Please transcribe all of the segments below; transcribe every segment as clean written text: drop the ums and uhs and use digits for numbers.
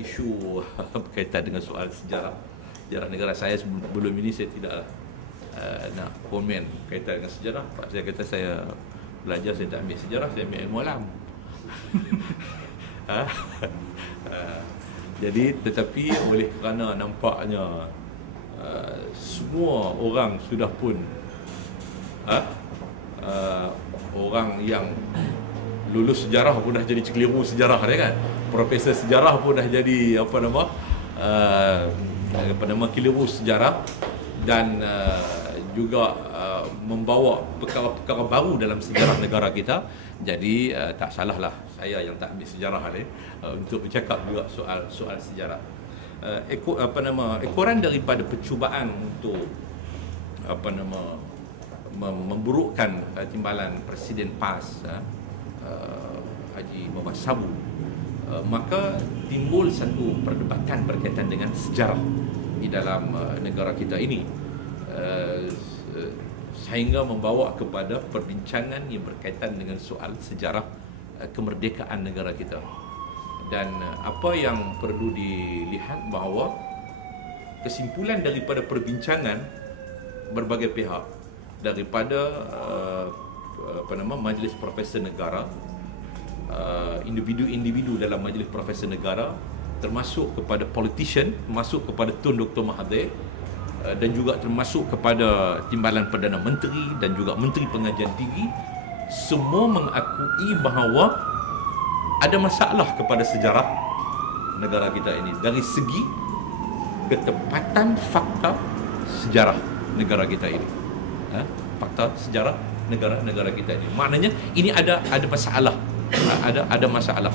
isu berkaitan dengan soal sejarah negara saya. Sebelum ini saya tidak nak komen berkaitan dengan sejarah. Pak saya kata saya belajar, saya tak ambil sejarah, saya ambil ilmu alam. Jadi tetapi oleh kerana nampaknya semua orang sudah pun orang yang lulus sejarah pun dah jadi keliru sejarah dia kan, profesor sejarah pun dah jadi apa nama keliru sejarah, dan juga membawa perkara-perkara baru dalam sejarah negara kita. Jadi tak salahlah saya yang tak ambil sejarah ni untuk bercakap juga soal sejarah. Ekoran daripada percubaan untuk memburukkan timbalan Presiden PAS Haji Muhammad Sabu, maka timbul satu perdebatan berkaitan dengan sejarah di dalam negara kita ini, sehingga membawa kepada perbincangan yang berkaitan dengan soal sejarah kemerdekaan negara kita. Dan apa yang perlu dilihat bahawa kesimpulan daripada perbincangan berbagai pihak, daripada Majlis Profesor Negara, individu-individu dalam Majlis Profesor Negara, termasuk kepada politician, termasuk kepada Tun Dr. Mahathir, dan juga termasuk kepada Timbalan Perdana Menteri dan juga Menteri Pengajian Tinggi, semua mengakui bahawa ada masalah kepada sejarah negara kita ini dari segi ketepatan fakta sejarah negara kita ini. Fakta sejarah negara kita ini. Maknanya ini ada masalah. Ada masalah.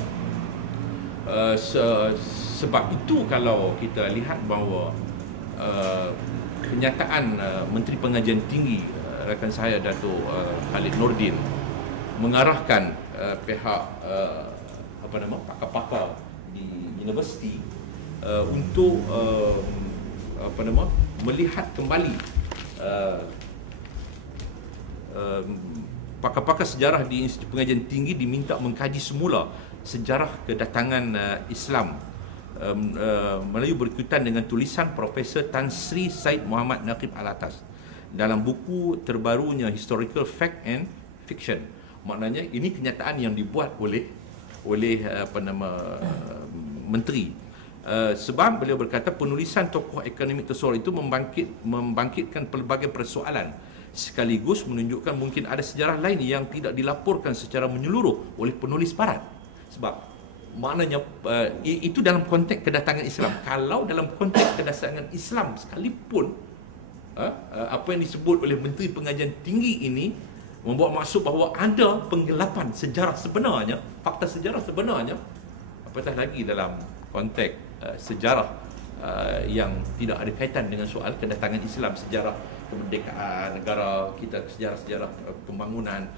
Sebab itu kalau kita lihat bahawa kenyataan Menteri Pengajian Tinggi rakan saya Dato' Khalid Nordin mengarahkan pihak pakar-pakar di universiti untuk melihat kembali pakar-pakar sejarah di Institut Pengajian Tinggi diminta mengkaji semula sejarah kedatangan Islam Melayu berikutan dengan tulisan Profesor Tan Sri Said Muhammad Naqib Alatas dalam buku terbarunya Historical Fact and Fiction. Maknanya ini kenyataan yang dibuat oleh menteri. Sebab beliau berkata penulisan tokoh akademik tersebut itu membangkitkan pelbagai persoalan, sekaligus menunjukkan mungkin ada sejarah lain yang tidak dilaporkan secara menyeluruh oleh penulis barat. Sebab maknanya itu dalam konteks kedatangan Islam. Kalau dalam konteks kedatangan Islam sekalipun, apa yang disebut oleh Menteri Pengajian Tinggi ini membawa maksud bahawa ada penggelapan sejarah sebenarnya, fakta sejarah sebenarnya, apatah lagi dalam konteks sejarah yang tidak ada kaitan dengan soal kedatangan Islam, sejarah kemerdekaan negara kita, sejarah-sejarah pembangunan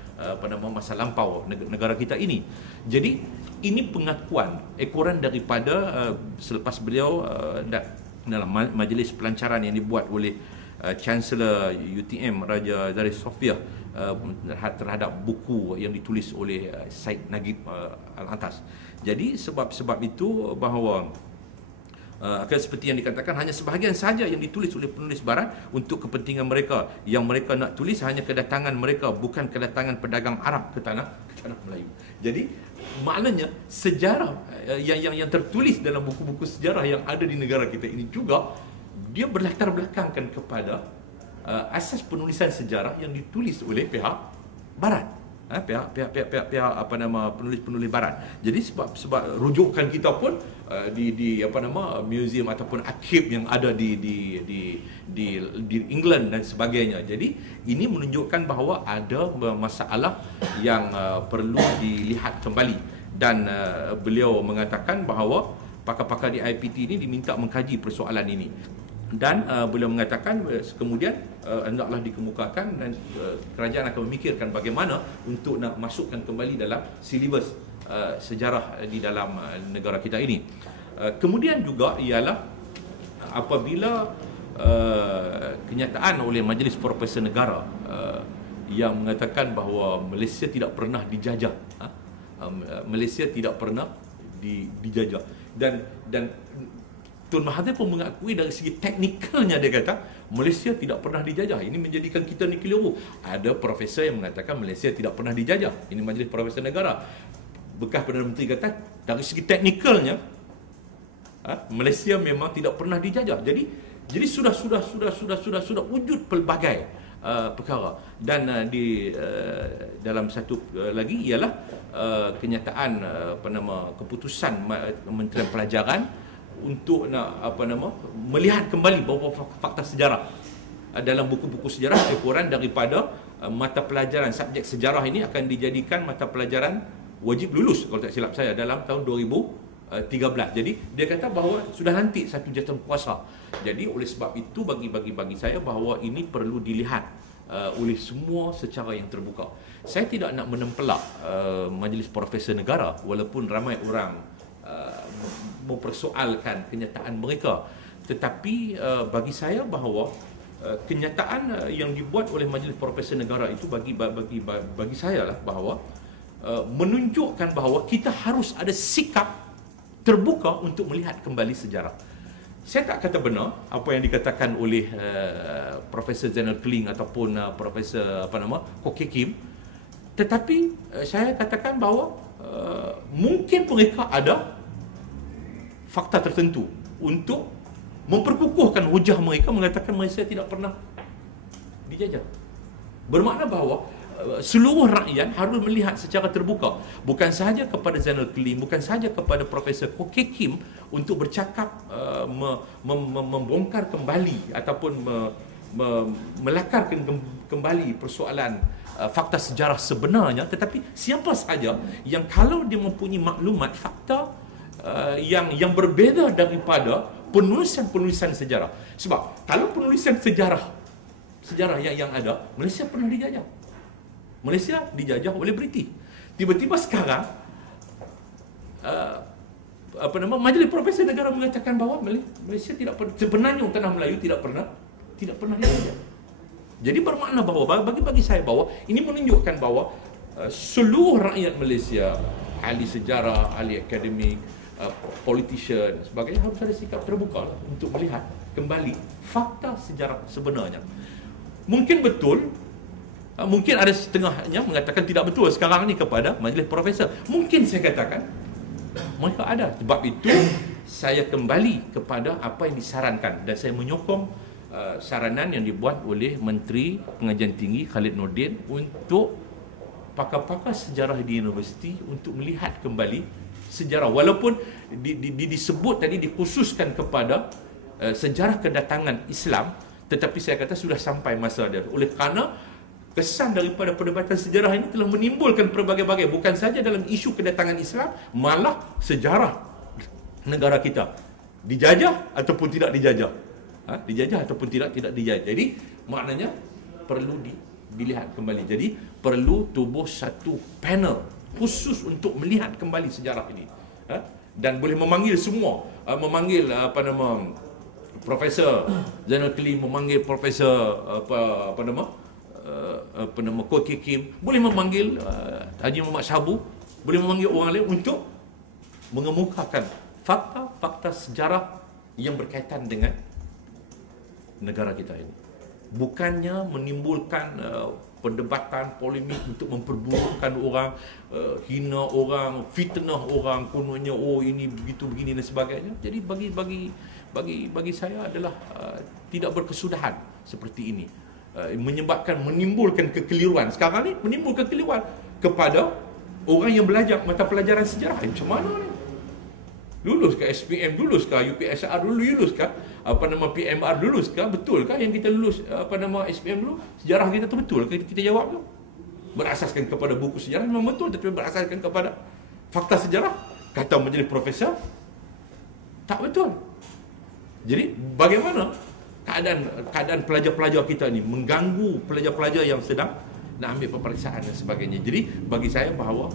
masa lampau negara kita ini. Jadi ini pengakuan ekoran daripada selepas beliau dalam majlis pelancaran yang dibuat oleh Chancellor UTM Raja Zarif Sofia terhadap buku yang ditulis oleh Syed Nagib Al-Atas. Jadi sebab itu bahawa seperti yang dikatakan, hanya sebahagian saja yang ditulis oleh penulis barat untuk kepentingan mereka. Yang mereka nak tulis hanya kedatangan mereka, bukan kedatangan pedagang Arab ke tanah Melayu. Jadi maknanya sejarah yang tertulis dalam buku-buku sejarah yang ada di negara kita ini juga dia berlatar belakangkan kepada asas penulisan sejarah yang ditulis oleh pihak barat. Pihak penulis-penulis barat. Jadi sebab rujukan kita pun di museum ataupun arsip yang ada di England dan sebagainya. Jadi ini menunjukkan bahawa ada masalah yang perlu dilihat kembali, dan beliau mengatakan bahawa pakar-pakar di IPT ini diminta mengkaji persoalan ini. Dan beliau mengatakan kemudian hendaklah dikemukakan, dan kerajaan akan memikirkan bagaimana untuk nak masukkan kembali dalam silibus sejarah di dalam negara kita ini. Kemudian juga ialah apabila kenyataan oleh Majlis Profesor Negara yang mengatakan bahawa Malaysia tidak pernah dijajah, Malaysia tidak pernah dijajah. Dan Tun Mahathir pun mengakui dari segi teknikalnya, dia kata Malaysia tidak pernah dijajah. Ini menjadikan kita ni keliru. Ada profesor yang mengatakan Malaysia tidak pernah dijajah. Ini Majlis Profesor Negara. Bekas Perdana Menteri kata dari segi teknikalnya Malaysia memang tidak pernah dijajah. Jadi sudah wujud pelbagai perkara. Dan dalam satu lagi ialah kenyataan keputusan Kementerian Pelajaran untuk melihat kembali beberapa fakta sejarah dalam buku-buku sejarah. Lebih kurang daripada mata pelajaran subjek sejarah ini akan dijadikan mata pelajaran wajib lulus kalau tak silap saya dalam tahun 2013. Jadi dia kata bahawa sudah nanti satu jatuh kuasa. Jadi oleh sebab itu bagi saya bahawa ini perlu dilihat oleh semua secara yang terbuka. Saya tidak nak menempelak Majlis Profesor Negara walaupun ramai orang mempersoalkan kenyataan mereka, tetapi bagi saya bahawa kenyataan yang dibuat oleh Majlis Profesor Negara itu bagi saya lah bahawa menunjukkan bahawa kita harus ada sikap terbuka untuk melihat kembali sejarah. Saya tak kata benar apa yang dikatakan oleh Profesor Zainal Keling ataupun Profesor Kok Kee Kim, tetapi saya katakan bahawa mungkin mereka ada fakta tertentu untuk memperkukuhkan hujah mereka mengatakan Malaysia tidak pernah dijajah. Bermakna bahawa seluruh rakyat harus melihat secara terbuka, bukan sahaja kepada Zainal Keling, bukan sahaja kepada Profesor Kok Kee Kim untuk bercakap membongkar kembali ataupun melakarkan kembali persoalan fakta sejarah sebenarnya, tetapi siapa sahaja yang kalau dia mempunyai maklumat fakta yang berbeza daripada penulisan sejarah. Sebab kalau penulisan sejarah yang ada, Malaysia pernah dijajah. Malaysia dijajah oleh British. Tiba-tiba sekarang Majlis Profesor Negara mengatakan bahawa Malaysia tidak pernah, sebenarnya tanah Melayu tidak pernah dijajah. Jadi bermakna bahawa bagi saya bahawa ini menunjukkan bahawa seluruh rakyat Malaysia, ahli sejarah, ahli akademik, politician sebagainya harus ada sikap terbuka untuk melihat kembali fakta sejarah sebenarnya. Mungkin betul, mungkin ada setengahnya mengatakan tidak betul sekarang ni kepada Majlis Profesor. Mungkin saya katakan mereka ada. Sebab itu saya kembali kepada apa yang disarankan dan saya menyokong saranan yang dibuat oleh Menteri Pengajian Tinggi Khalid Nordin untuk pakar-pakar sejarah di universiti untuk melihat kembali sejarah, walaupun disebut tadi dikhususkan kepada sejarah kedatangan Islam, tetapi saya kata sudah sampai masa dia. Oleh kerana kesan daripada perdebatan sejarah ini telah menimbulkan berbagai-bagai, bukan saja dalam isu kedatangan Islam, malah sejarah negara kita dijajah ataupun tidak dijajah, dijajah ataupun tidak dijajah. Jadi maknanya perlu dilihat kembali. Jadi perlu tubuh satu panel khusus untuk melihat kembali sejarah ini, dan boleh memanggil semua, memanggil Profesor Zainal Keling, memanggil Profesor Kok Kee Kim, boleh memanggil Haji Muhammad Sabu, boleh memanggil orang lain untuk mengemukakan fakta-fakta sejarah yang berkaitan dengan negara kita ini. Bukannya menimbulkan perdebatan, polemik untuk memperburukkan orang, hina orang, fitnah orang, kononnya ini begitu begini dan sebagainya. Jadi bagi saya adalah tidak berkesudahan seperti ini, menimbulkan kekeliruan. Sekarang ni menimbulkan kekeliruan kepada orang yang belajar mata pelajaran sejarah. Macam mana ni? Lulus ke SPM, lulus ke UPSR dulu, lulus ke PMR, lulus ke? Betul ke yang kita lulus SPM dulu, sejarah kita tu betul ke? Kita jawab tu berasaskan kepada buku sejarah memang betul, tapi berasaskan kepada fakta sejarah, kata Majlis Profesor, tak betul. Jadi bagaimana keadaan pelajar-pelajar kita ni mengganggu pelajar-pelajar yang sedang nak ambil peperiksaan dan sebagainya. Jadi bagi saya bahawa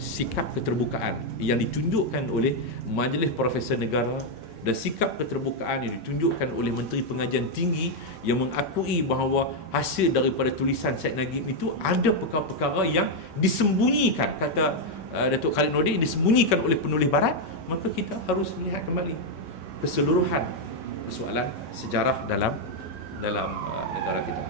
sikap keterbukaan yang ditunjukkan oleh Majlis Profesor Negara dan sikap keterbukaan yang ditunjukkan oleh Menteri Pengajian Tinggi yang mengakui bahawa hasil daripada tulisan Syed Nagib itu ada perkara-perkara yang disembunyikan, kata Datuk Khalid Nordin, disembunyikan oleh penulis barat, maka kita harus melihat kembali keseluruhan persoalan sejarah dalam negara kita.